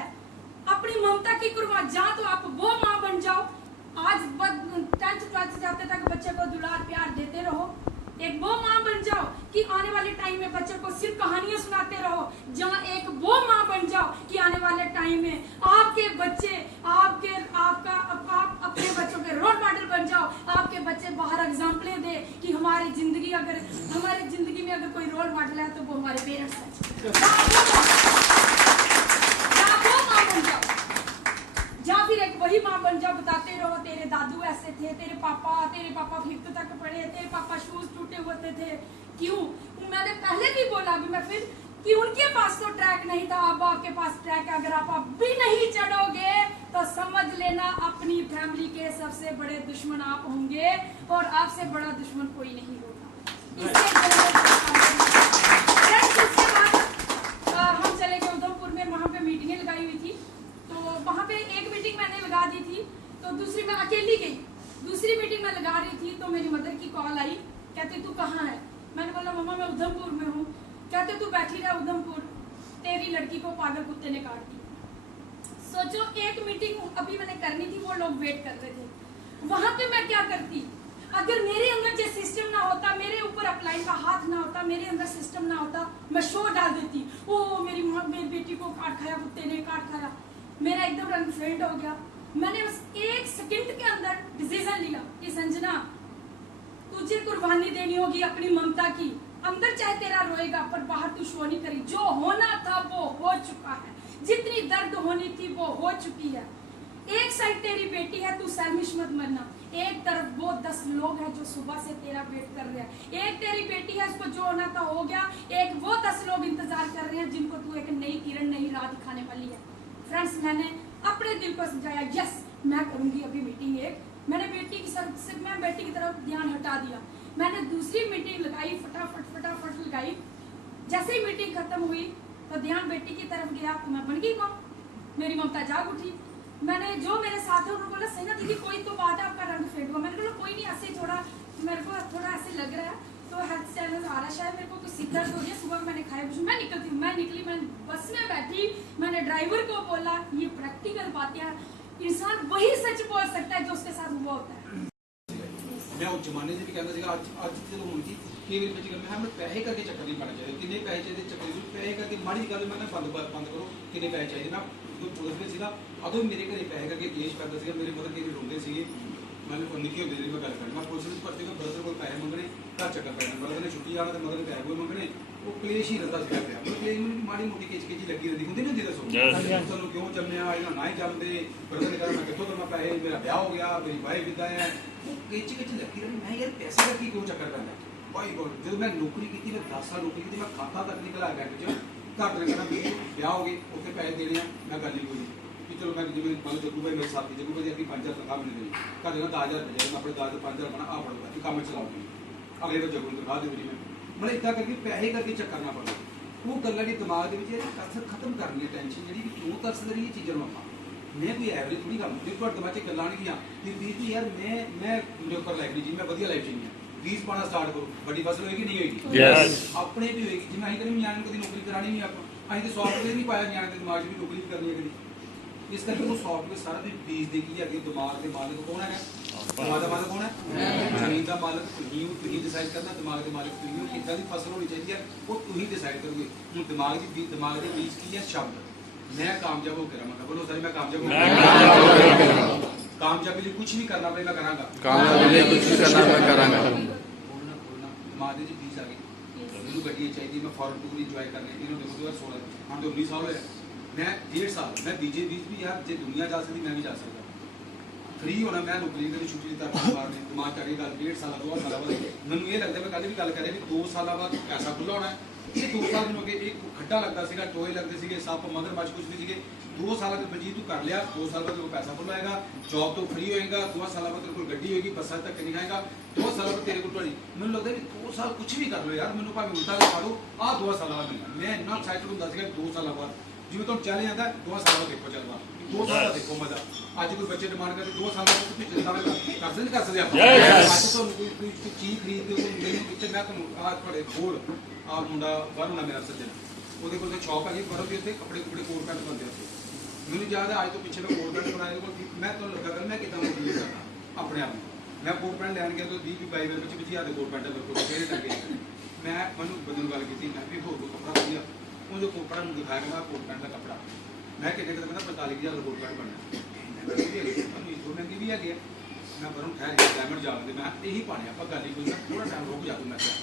अपनी ममता की कुर्बानी। जहाँ तो आप वो माँ बन जाओ, आज 10th 12th जाते तक बच्चे को दुलार प्यार देते रहो। एक वो माँ बन जाओ कि आने वाले टाइम में बच्चे को सिर्फ कहानियां सुनाते रहो। जहाँ एक वो माँ बन जाओ कि आने वाले टाइम में आपके बच्चे आप अपने बच्चों के रोल मॉडल बन जाओ। आपके बच्चे बाहर एग्जाम्पलें दे कि हमारी जिंदगी में अगर कोई रोल मॉडल है तो वो हमारे पेरेंट्स हैं। या फिर एक वही माँ बन जाओ, बताते रहो तेरे दादू ऐसे थे, तेरे पापा 5th तक पढ़े, तेरे पापा शूज टूटे होते थे। क्यों? मैंने पहले भी बोला, अभी मैं फिर कि उनके पास तो ट्रैक नहीं था, अब आपके पास ट्रैक है। अगर आप अब भी नहीं चढ़ोगे तो समझ लेना अपनी फैमिली के सबसे बड़े दुश्मन आप होंगे और आपसे बड़ा दुश्मन कोई नहीं होगा। इसके बाद हम चले गए उधमपुर में, वहाँ पे मीटिंगें लगाई हुई थी। तो वहाँ पे एक मीटिंग मैंने लगा दी थी, तो दूसरी मैं अकेली गई। दूसरी मीटिंग मैं लगा रही थी तो मेरी मदर की कॉल आई, कहते तू कहाँ है? मैंने बोला मम्मा मैं उधमपुर में हूँ। कहते तू बैठी रहा उधमपुर, तेरी लड़की को पागल कुत्ते ने काट दी। सोचो, एक मीटिंग अभी मैंने करनी थी, वो लोग वेट कर रहे थे। वहां पे मैं क्या करती? अगर मेरे अंदर जो सिस्टम ना होता, मेरे ऊपर अपलाइन का हाथ ना होता, मेरे अंदर सिस्टम ना होता, मैं शो डाल देती, ओ मेरी माँ मेरी बेटी को काट खाया, कुत्ते ने काट खाया। मेरा एकदम रंग फेड हो गया। मैंने बस एक सेकंड के अंदर डिसीजन लिया कि संजना तुझे कुर्बानी देनी होगी अपनी ममता की। अंदर चाहे तेरा रोएगा पर बाहर तू शो नहीं करी। जो होना था वो हो चुका है, जितनी दर्द होनी थी वो हो चुकी है। एक साइड तेरी बेटी है, तू सेल्फिश मत मरना। एक तरफ वो 10 लोग हैं जो सुबह से तेरा वेट कर रहे हैं। एक तेरी बेटी है, उसको जो होना था हो गया। एक वो 10 लोग इंतजार कर रहे हैं जिनको तू एक नई किरण, नई राह दिखाने वाली है। फ्रेंड्स, मैंने अपने दिल को समझाया, यस मैं करूंगी अभी मीटिंग एक। मैंने बेटी की सिर्फ मैं बेटी की तरफ ध्यान हटा दिया। मैंने दूसरी मीटिंग लगाई, फटाफट लगाई। जैसे ही मीटिंग खत्म हुई तो ध्यान बेटी की तरफ गया तो मैं बन गई कौन? मेरी ममता जाग उठी। मैंने जो मेरे साथ है उन्होंने बोला सही दीदी कोई तो बात है, आपका रंग फेड हुआ। मैंने बोला कोई नहीं, ऐसे थोड़ा मेरे को थोड़ा ऐसे लग रहा है, तो हेल्थ चैनल आ रहा है, शायद मेरे को कुछ सिर दर्द हो रही है, सुबह मैंने खाया कुछ। मैं निकलती हूँ, मैं निकली, मैं बस में बैठी, मैंने ड्राइवर को बोला ये प्रैक्टिकल बात है, इंसान वही सच बोल सकता है जो उसके साथ हुआ होता है। मैं उस जमाने से भी कहता ਸੀਗਾ ਅੱਜ ਜਦੋਂ ਹੁਣ ਕੀ ਕਈ ਵਾਰੀ ਬੱਚੇ ਕਹਿੰਦੇ ਹਮੇ ਪੈਸੇ ਕਰਕੇ ਚੱਕਰ ਨਹੀਂ ਪਾਣਾ ਚਾਹੀਦਾ। ਕਿੰਨੇ ਪੈਸੇ ਚਾਹੀਦੇ ਚੱਕਰ ਨਹੀਂ, ਪੈਸੇ ਕਰਕੇ ਮਾੜੀ ਗੱਲ ਮੈਂ ਬੰਦ ਕਰੋ। ਕਿੰਨੇ ਪੈਸੇ ਚਾਹੀਦੇ? ਮੈਂ ਜਦੋਂ ਪੁਲਿਸ ਵਿੱਚ ਸੀਗਾ ਉਦੋਂ ਮੇਰੇ ਘਰੇ ਪੈਸੇ ਕਰਕੇ ਕੇਸ ਪੈਂਦਾ ਸੀਗਾ। ਮੇਰੇ ਮਦਰ ਕਿਵੇਂ ਰੋਂਦੇ ਸੀਗੇ, ਮੈਨੂੰ ਨਿੱਕੀ ਹੁੰਦੀ ਜਿਹੜੀ ਮੈਂ ਗੱਲ ਕਰਨੀ, ਮੈਂ ਪੁਲਿਸ ਵਿੱਚ ਭਰਤੀ ਹੋਇਆ, ਬਰਦਰ ਕੋਲ ਪੈਸੇ ਮੰਗਣੇ, ਘਰ ਚੱਕਰ ਪੈਣਾ, ਬਰਦਰ ਨੇ ਛੁੱਟੀ ਆਉਣਾ ਤੇ ਮਦਰ ਨੇ ਪੈਸੇ ਕੋਈ ਮੰਗਣੇ, ਉਹ ਕਲੇਸ਼ ਹੀ ਰਹਿੰਦਾ ਸੀਗਾ ਪਿਆ। ਉਹ ਕਲੇਸ਼ ਮੈਨੂੰ ਮਾੜੀ ਮੋਟੀ ਖਿੱਚ ਲੱਗੀ ਰਹਿੰਦੀ ਹੁੰਦੀ ਨਹੀਂ ਦੱਸੋ ਤੁਹਾਨੂੰ ਕਿਉਂ ਜੰਮਿਆ, ਇਹਨਾਂ ਨਾ ਹੀ ਜੰਮਦੇ। ਬਰਦਰ ਨੇ ਕਹਿੰਦਾ ਮੈਂ ਕਿੱਥੋਂ ਦਵਾਂ ਪੈਸੇ, ਮੇਰਾ ਵਿਆਹ ਹੋ ਗਿਆ, ਮੇਰੀ ਵਾਈਫ ਕਿੱਦਾਂ ਹੈ, ਉਹ ਖਿੱਚ ਲੱਗੀ ਰਹਿੰਦੀ। ਮੈਂ ਯਾਰ ਪੈਸੇ ਦਾ ਕੀ ਕਿਉਂ ਚੱਕਰ ਪੈਂਦਾ? ਭਾਈ ਗੋਡ ਜਦੋਂ ਮੈਂ ਨੌਕਰੀ ਕੀਤੀ, ਮੈਂ 10 ਸਾਲ ਨੌਕਰੀ ਕੀਤੀ, ਮੈਂ ਖਾਤਾ ਤੱਕ ਨਹੀਂ ਖਿਲਾਇਆ ਬੈਂਕ 'ਚ। ਘਰ ਦੇ ਕਹਿੰਦਾ ਵੀ ਵਿਆਹ ਹੋ ਗਏ, ਉੱਥੇ ਪੈਸੇ ਦੇਣੇ ਆ, ਮੈਂ ਗੱਲ ਹੀ ਕੋਈ ਕਿ ਚਲੋ ਮੈਂ ਜਿਵੇਂ ਮੰਨ ਲਓ ਜੱਗੂ ਭਾਈ ਮੇਰੇ ਸਾਥੀ ਜੱਗੂ ਭਾਈ ਅੱਗੇ 5000 ਤਨਖਾਹ ਮੈਨੂੰ ਦੇਣੀ, ਘਰ ਦੇ ਨਾਲ 10000 ਰੁਪਏ ਮੈਂ ਆਪਣੇ 10 5000 ਬਣਾ ਆ ਪੜੂਗਾ ਕਿ ਕੰਮ ਚਲਾਉਂਗੀ, ਅਗਲੇ ਵਾਰ ਜੱਗੂ ਨੂੰ ਤਨਖਾਹ ਦੇ ਮੇਰੀ ਮਤਲਬ ਇੱਦਾਂ ਕਰਕੇ ਪੈਸੇ ਕਰਕੇ ਚੱਕਰ ਨਾ ਪਵੇ। ਉਹ ਗੱਲਾਂ ਦੀ ਦਿਮਾਗ ਦੇ ਵਿੱਚ ਇਹ ਖਤਮ ਕਰਨੀ ਹੈ ਟੈਨਸ਼ਨ ਜਿਹੜੀ ਕਿ ਕਿਉਂ ਤਰਸਦੇ ਰਹੀ ਇਹ ਚੀਜ਼ਾਂ ਨੂੰ ਆਪਾਂ। ਮੈਂ ਕੋਈ ਐਵਰੇਜ ਥੋੜੀ ਕੰਮ ਜੇ ਤੁਹਾਡੇ ਦਿਮਾਗ 'ਚ ਗੱਲਾਂ ਆਉਣਗੀਆਂ ਕਿ ਵੀਰ ਜੀ ਯਾਰ ਮੈਂ ਮੇਰੇ ਉੱਪਰ ਲਾਈਫ ਨਹੀਂ ਜੀ, ਮੈਂ ਵਧੀਆ ਲਾਈਫ ਜੀਣੀ ਹੈ, ਫੀਸ ਪਾਣਾ ਸਟਾਰਟ ਕਰੋ, ਵੱਡੀ ਫਸਲ ਹੋਏਗੀ ਨਹੀਂ ਹੋਏਗੀ? ਆਪਣੇ ਵੀ ਹੋਏਗੀ। ਜਿਵੇਂ ਅਸੀਂ ਕਦੇ ਨਿਆਣੇ ਨੂੰ ਕਦੀ ਨੌਕਰੀ ਕਰਾਣੀ ਨਹੀਂ, ਆਪਾਂ ਅਸੀਂ ਤਾਂ ਸੌਫਟਵੇਅਰ ਨਹੀਂ ਪਾਇਆ ਨਿਆਣੇ ਦੇ ਦਿਮਾਗ 'ਚ ਵੀ ਨੌਕਰੀ ਵੀ ਕਰਨੀ ਹੈ ਕਦੀ। ਇਸ ਕਰਕੇ ਉਹ ਸੌਫਟਵੇਅਰ ਸਾਰਾ ਦਿਨ ਫੀਸ ਦੇ ਕੀ ਹੈਗੇ, ਦਿਮਾਗ ਦੇ ਮਾਲਕ ਕੌਣ ਹੈਗਾ? ਦਿਮਾਗ ਦਾ ਮਾਲਕ ਕੌਣ ਹੈ? ਜ਼ਮੀਨ ਦਾ ਮਾਲਕ ਤੁਸੀਂ ਹੋ, ਤੁਸੀਂ ਡਿਸਾਈਡ ਕਰਨਾ। ਦਿਮਾਗ ਦੇ ਮਾਲਕ ਤੁਸੀਂ ਹੋ, ਕਿੱਦਾਂ ਦੀ ਫਸਲ ਹੋਣੀ ਚਾਹੀਦੀ ਹੈ ਉਹ ਤੁਸੀਂ ਡਿਸਾਈਡ ਕਰੋਗੇ। ਹੁਣ ਦਿਮਾਗ ਦੇ ਬੀਜ ਕੀ ਹੈ? ਸ਼ਬਦ। मैं कामयाब हो के रहा, बोलो सर मैं कामयाब हो, कामयाबी लिए कुछ भी करना पड़ेगा, करांगा कामयाबी लिए कुछ भी करना मैं करांगा। बोलना मां दे जी बीस आ गई, मेनू गड्डी चाहिए, मैं फॉरेन टूर इंजॉय करने, इन्हों देखो 2016 हम तो 19 साल होया, मैं 1.5 साल मैं बीजे बीच भी यार जे दुनिया जा सकती मैं भी जा सकता। फ्री होना मैं नौकरी करी छुट्टी दी तक मारने दिमाग चढ़ी गल 1.5 साल 2 साल बाद मैनू ये लगता मैं कल भी गल करें भी 2 साल बाद पैसा खुला होना है। ये 2 साल में अगे एक खड्डा लगता सीगा, टोए लगते सीगे, सप मगरमच्छ कुछ भी सीगे। 2 साल अगर बलजीत तू कर लिया, 2 साल बाद तेरे को पैसा खुला आएगा, जॉब तो फ्री होएगा, 2 साल बाद तेरे को गड्डी होएगी, बसा तक नहीं खाएगा, 2 साल बाद तेरे को थोड़ी मैंने लगता है 2 साल कुछ भी कर लो यार, मैंने भावे उल्टा लगा लो आ 2 साल वाला मिलना। मैं इतना एक्साइटेड होंदा सीगा 2 साल बाद जिवें तुम चले जाता 2 साल बाद देखो चलवा 2 साल का देखो मजा। आज कोई बच्चे डिमांड करते 2 साल बाद कुछ चिंता कर सकते आप आज तो कोई चीज खरीदते हो मेरे पिछले मैं तुम आज थोड़े खोल आ मुंडा बाहर होना मेरा सज्जन ਉਹਦੇ ਕੋਲ ਸ਼ੌਪ ਹੈਗੀ ਬੜਾ ਵੀ ਉੱਥੇ ਕੱਪੜੇ ਕੋਟ ਪੈਂਟ ਬਣਦੇ ਉੱਥੇ। ਮੈਨੂੰ ਯਾਦ ਹੈ ਅੱਜ ਤੋਂ ਪਿੱਛੇ ਮੈਂ ਕੋਟ ਪੈਂਟ ਬਣਾਇਆ ਕੋਲ ਮੈਂ ਤੁਹਾਨੂੰ ਲੱਗਾ ਕਰ ਮੈਂ ਕਿਦਾਂ ਮੋਟੀਵੇਟ ਕਰਨਾ ਆਪਣੇ ਆਪ ਨੂੰ। ਮੈਂ ਕੋਟ ਪੈਂਟ ਲੈਣ ਗਿਆ ਤਾਂ 20 22 ਵਿੱਚ ਵਿੱਚ ਆਦੇ ਕੋਟ ਪੈਂਟ ਮੇਰੇ ਕੋਲ ਫੇਰ ਟੰਗੇ। ਮੈਂ ਮੈਨੂੰ ਬੰਦੇ ਨੂੰ ਗੱਲ ਕੀਤੀ ਮੈਂ ਵੀ ਹੋਰ ਕੋਈ ਕੱਪੜਾ ਵਧੀਆ ਉਹ ਜੋ ਕੱਪੜਾ ਨੂੰ ਦਿਖਾਇਆ ਮੈਂ ਕੋਟ ਪੈਂਟ ਦਾ ਕੱਪੜਾ ਮੈਂ ਕਿੰਨੇ ਕਿਤੇ ਕਹਿੰਦਾ 45000 ਦਾ ਕੋਟ ਪੈਂਟ ਬਣਨਾ। ਮੈਂ ਵੀ ਦੋ ਮਹਿੰਗੀ ਵੀ ਹੈਗੇ ਮੈਂ ਬਰੋਂ ਠਹਿਰ ਗਿਆ ਡਾਇਮੰਡ ਜਾ ਕੇ ਮੈਂ ਇਹੀ ਪਾਣੇ ਆਪਾਂ ਗੱਲ ਹੀ ਕੋਈ ਥੋੜਾ ਟਾਈਮ ਰੁਕ ਜਾ ਤੂੰ ਮੈਂ ਕਿਹਾ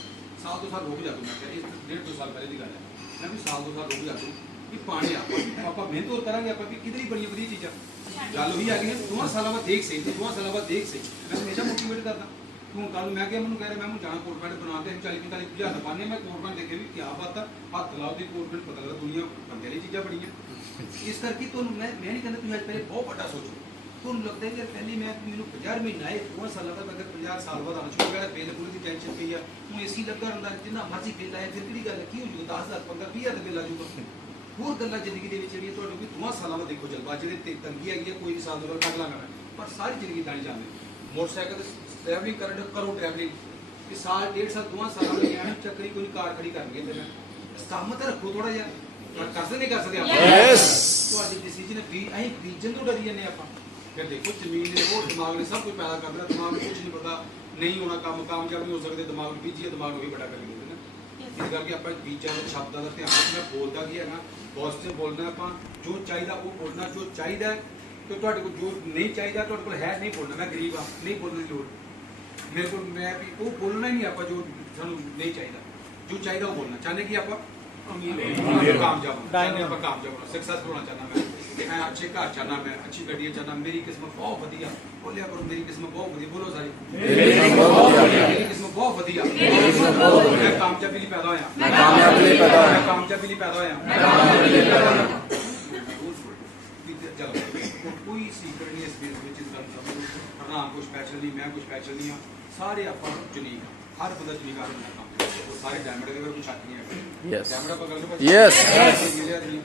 ਸਾਲ ਤੋਂ ਸਾਲ ਰੁਕ ਜਾ ਤੂੰ ਮੈਂ ਕਿਹਾ ਇਹ 1.5 ਸਾਲ ਪਹਿਲੇ ਦੀ ਗੱਲ ਹੈ। मैं भी साल 2 साल रुक जाता हूँ कि पाने आप मेहनत और करेंगे आप किधर ही बड़ी वधिया चीज़ा गल ही आ गई 2 साल बाद देख सही 2 साल बाद देख सही मैं हमेशा मोटिवेट करता ਤੂੰ ਕੱਲ ਮੈਂ ਕਿਹਾ ਮੈਨੂੰ ਕਹਿ ਰਿਹਾ ਮੈਂ ਜਾਣਾ ਕੋਟ ਪੈਂਟ ਬਣਾ ਕੇ 40-45 ਹਜ਼ਾਰ ਪਾਣੇ ਮੈਂ ਕੋਟ ਪੈਂਟ ਦੇਖੇ ਵੀ ਕੀ ਬਾਤ ਆ ਹੱਥ ਲਾਓ ਦੀ ਕੋਟ ਪੈਂਟ ਪਤਾ ਲੱਗਾ ਦੁਨੀਆ ਬੰਦੇ ਵਾਲੀ ਚੀਜ਼ਾਂ ਬੜੀਆਂ ਇਸ ਕਰਕੇ ਤੁਹਾਨੂੰ ਮੈਂ ਨਹੀਂ ਕਹਿੰਦਾ ਤੁਸੀਂ ਅੱਜ ਪਹਿਲੇ ਬਹੁਤ ਵੱਡਾ ਸੋਚੋ ਤੁਹਾਨੂੰ ਲੱਗਦਾ ਹੈ ਕਿ ਪਹਿਲੀ ਮੈਂ ਮੈਨੂੰ 50 ਮਹੀਨਾ ਆਏ 2 ਸਾਲਾਂ ਤੱਕ ਅਗਰ 50 ਸਾਲ ਬਾਅਦ ਆਉਣਾ ਸ਼ੁਰੂ ਕਰਿਆ ਬਿੱਲ ਪੂਰੀ ਦੀ ਟੈਨਸ਼ਨ ਪਈ ਆ ਹੁਣ ਏਸੀ ਲੱਗਾ ਹੁੰਦਾ ਜਿੰਨਾ ਮਰਜ਼ੀ ਬਿੱਲ ਆਏ ਫਿਰ ਕਿਹੜੀ ਗੱਲ ਕੀ ਹੋ ਜੂਗਾ 10,000 15,000 ਦਾ ਬਿੱਲ ਆ ਜੂਗਾ ਹੋਰ ਗੱਲਾਂ ਜ਼ਿੰਦਗੀ ਦੇ ਵਿੱਚ ਜਿਹੜੀਆਂ ਤੁਹਾਡੇ ਵੀ 2 ਸਾਲਾਂ ਬਾਅਦ ਦੇਖੋ ਜਲਵਾ ਜਿਹੜੇ ਤੇ ਤੰਗੀ ਹੈਗੀ ਆ ਕੋਈ ਵੀ ਸਾਲ ਦੋ ਕੱਢ ਲਾਂਗਾ ਪਰ ਸਾਰੀ ਜ਼ਿੰਦਗੀ ਤਾਂ ਨਹੀਂ ਜਾਂਦੇ ਮੋਟਰਸਾਈਕਲ ਤੇ ਟਰੈਵਲਿੰਗ ਕਰੋ ਟਰੈਵਲਿੰਗ ਕਿ ਸਾਲ 1.5 ਸਾਲ 2 ਸਾਲਾਂ ਲਈ ਐਵੇਂ ਚੱਕਰੀ ਕੋਈ ਕਾਰ ਖੜੀ ਕਰਨਗੇ ਤੇ ਸਟੰਮ ਤੇ ਰੱਖੋ ਥੋੜਾ ਜਿਹਾ ਪਰ ਕਰਦੇ ਨਹੀਂ ਕਰ ਸਕਦੇ ਆਪਾਂ ਯੈਸ ਤੁਹਾਡੀ ਡਿਸੀਜਨ ਵੀ ਅਸੀਂ ਬੀਜਣ ਤੋਂ ਡਰੀ ਜਾਂਦੇ ਆਪਾਂ ਫਿਰ ਦੇਖੋ ਜ਼ਮੀਨ ਦੇ ਉਹ ਦਿਮਾਗ ਨੇ ਸਭ ਕੁਝ ਪੈਦਾ ਕਰਦਾ ਦਿਮਾਗ ਨੂੰ ਕੁਝ ਨਹੀਂ ਪਤਾ ਨਹੀਂ ਹੋਣਾ ਕੰਮ ਕਾਮਯਾਬ ਨਹੀਂ ਹੋ ਸਕਦੇ ਦਿਮਾਗ ਨੂੰ ਬੀਜੀਏ ਦਿਮਾਗ ਨੂੰ ਵੀ ਬੜਾ ਕਰੀ ਜਾਂਦੇ ਨੇ ਇਸ ਕਰਕੇ ਆਪਾਂ ਬੀਜਾਂ ਦੇ ਸ਼ਬਦਾਂ ਦਾ ਧਿਆਨ ਰੱਖਣਾ ਬੋਲਦਾ ਕੀ ਹੈਗਾ ਪੋਜ਼ਿਟਿਵ ਬੋਲਣਾ ਆਪਾਂ ਜੋ ਚਾਹੀਦਾ ਉਹ ਬੋਲਣਾ ਜੋ ਚਾਹੀਦਾ ਤੇ ਤੁਹਾਡੇ ਕੋਲ ਜੋ ਨਹੀਂ ਚਾਹੀਦਾ ਤੁਹਾਡੇ ਕੋਲ ਹੈ ਨਹੀਂ ਬੋਲਣਾ ਮੈਂ ਗਰੀਬ ਆ ਨਹੀਂ ਬੋਲਣ ਦੀ ਲੋੜ ਮੇਰੇ ਕੋਲ ਮੈਂ ਵੀ ਉਹ ਬੋਲਣਾ ਹੀ ਨਹੀਂ ਆਪਾਂ ਜੋ ਸਾਨੂੰ ਨਹੀਂ ਚਾਹੀਦਾ ਜੋ ਚਾਹੀਦਾ ਉਹ ਬੋਲਣਾ ਚਾਹੁੰਦੇ ਕਿ ਆਪਾਂ ਕਾਮਯਾਬ ਹੋਣਾ ਆਪਾਂ ਕਾਮਯਾਬ ਹੋਣਾ ਸਕਸੈਸਫੁਲ ਹੋਣਾ ਚਾਹੁੰਦਾ मैं अच्छे घर चाहना मैं अच्छी गड्डियां चाहना मेरी किस्मत बहुत वधिया बोलिया करो मेरी किस्मत बहुत वधिया बोलो सारी मेरी किस्मत बहुत वधिया मैं कामयाबी लिए पैदा होया मैं कामयाबी लिए पैदा होया चलो कोई सीक्रेट नहीं इस बेस ਵਿੱਚ ਇਸ ਗੱਲ ਦਾ ਹਰਨਾਮ ਕੋਈ ਸਪੈਸ਼ਲ ਨਹੀਂ ਮੈਂ ਕੋਈ ਸਪੈਸ਼ਲ ਨਹੀਂ ਆ ਸਾਰੇ ਆਪਾਂ ਯੂਨੀਕ ਹਰ ਬੰਦਾ ਯੂਨੀਕ ਆ ਰਿਹਾ ਉਹ ਸਾਰੇ ਡਾਇਮੰਡ ਦੇ ਵਿੱਚ ਕੋਈ ਸ਼ੱਕ ਨਹੀਂ ਹੈ Yes. ਡਾਇਮੰਡ ਆਪਾਂ ਗੱਲ ਕਰਾਂਗੇ Yes.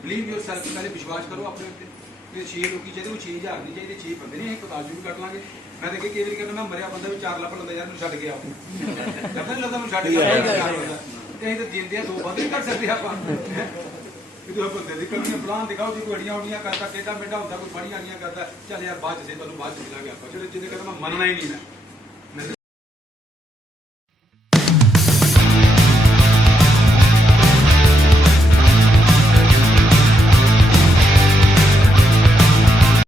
ਬਲੀਵ ਯੋਰਸੈਲਫ ਪਹਿਲੇ ਵਿਸ਼ਵਾਸ ਕਰੋ ਆਪਣੇ ਉੱਤੇ ਤੇ 6 ਲੋਕੀ ਚਾਹੀਦੇ ਉਹ 6000 ਨਹੀਂ ਚਾਹੀਦੇ 6 ਬੰਦੇ ਨਹੀਂ ਅਸੀਂ ਪਤਾਜੂ ਵੀ ਕੱਟ ਲਾਂਗੇ ਮੈਂ ਦੇਖੇ ਕਈ ਵਾਰੀ ਕਹਿੰਦਾ ਮੈਂ ਮਰਿਆ ਬੰਦਾ ਵੀ 4 ਲੱਖ ਲੰਦਾ ਯਾਰ ਮੈਨੂੰ ਛੱਡ ਕੇ ਆਓ ਲੱਗਦਾ ਨਹੀਂ ਲੱਗਦਾ ਮੈਨੂੰ ਛੱਡ ਕੇ ਆਓ ਤੇ ਅਸੀਂ ਤਾਂ ਜਿੰਦੇ ਆ 2 ਬੰਦੇ ਕੱਢ ਸਕਦੇ ਆਪਾਂ ਇਹ ਤਾਂ ਬੰਦੇ ਦੀ ਕਮੀਆਂ ਪਲਾਨ ਦਿਖਾਓ ਜੀ ਕੋਈ ਅੜੀਆਂ ਉੜੀਆਂ ਕਰਦਾ ਟੇਡਾ ਮੇਡਾ ਹੁੰਦਾ ਕੋਈ ਬੜੀਆਂ ਅੜੀਆਂ ਕਰਦਾ ਚੱਲ ਯਾਰ ਬਾਅਦ ਚ ਸੇ ਤੁਹਾਨੂੰ ਬਾਅਦ ਚ ਮਿਲਾਂਗੇ ਆਪਾਂ ਜਿਹੜੇ ਜਿਹਦੇ ਕਹਿੰਦਾ ਮੈਂ ਮੰਨਣਾ ਹੀ ਨਹੀਂ ਨਾ